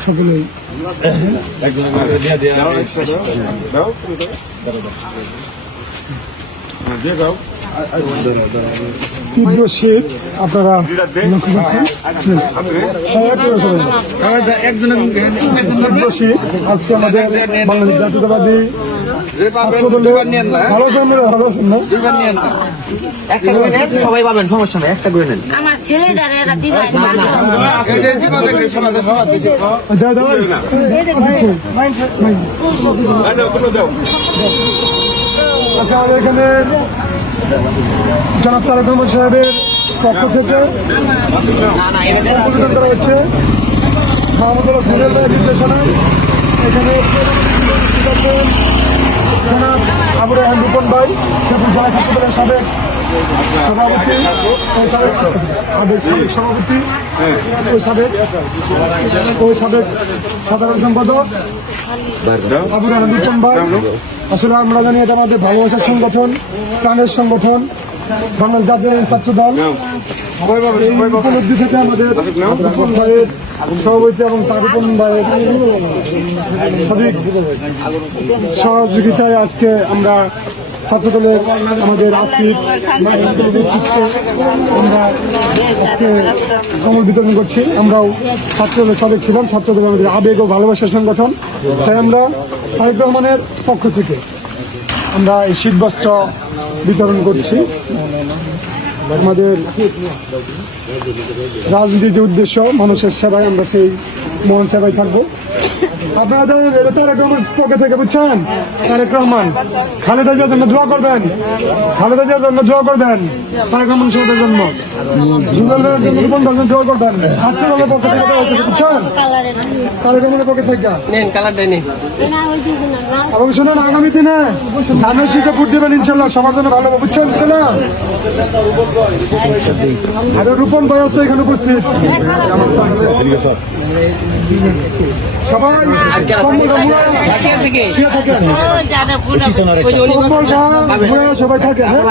সকলেই। তীব্র শীত আপনারা হ্যাঁ, বসে। তীব্র শীত আজকে আমাদের বাংলাদেশ জাতীয়তাবাদী নেন সবাই পাবেন সমস্যা নেই একটা করে নেন। আমার ছেলেটারে এরা দিবাই দাও, দাও, দাও। আচ্ছা আমাদের এখানে জনাব তারেক রহমান সাহেবের পক্ষ থেকে করা হচ্ছে। খাওয়ামতলা ফুলের রায় নির্দেশনায় এখানে আবু রেহান রূপন ভাই সেপুর জেলা ছাত্রদলের সাবেক সভাপতি সভাপতি, ওই সাবেক ওই সাবেক সাধারণ সম্পাদক আবুর রেহান রূপন ভাই। আসলে আমরা জানি এটা আমাদের ভালোবাসার সংগঠন, প্রাণের সংগঠন। বাংলাদেশ জাতীয় ছাত্র দল। এই উপলব্ধি থেকে আমাদের ভাইয়ের সভাপতি এবং তারুপন ভাইয়ের সঠিক সহযোগিতায় আজকে আমরা ছাত্রদলের আমাদের আসিফ আমরা আজকে কমল বিতরণ করছি। আমরাও ছাত্রদলের সাবেক ছিলাম ছাত্রদল আমাদের আবেগ ও ভালোবাসার সংগঠন। তাই আমরা তারেক রহমানের পক্ষ থেকে আমরা এই শীতবস্ত্র বিতরণ করছি। আমাদের রাজনীতির যে উদ্দেশ্য মানুষের সেবায় আমরা সেই মহান সেবায় থাকব। এটা তারেক রহমান পক্ষ থেকে বুঝছেন? তারেক রহমান খালেদা জিয়ার জন্য দোয়া করবেন। খালেদা জিয়ার জন্য দোয়া করবেন। তারেক রহমান সাহেবের জন্য। দোয়া করবেন। ছাত্র দলের পক্ষ থেকে দেওয়া বুঝছেন? কালারের তারেক রহমানের পক্ষ থেকে। এবং শুনুন আগামী দিনে ধানের শীষে ভোট দেবেন ইনশাল্লাহ। সবার জন্য ভালো বুঝছেন? না আর রূপন ভাই আছে এখানে উপস্থিত। সবাই সবাই থাকে হ্যাঁ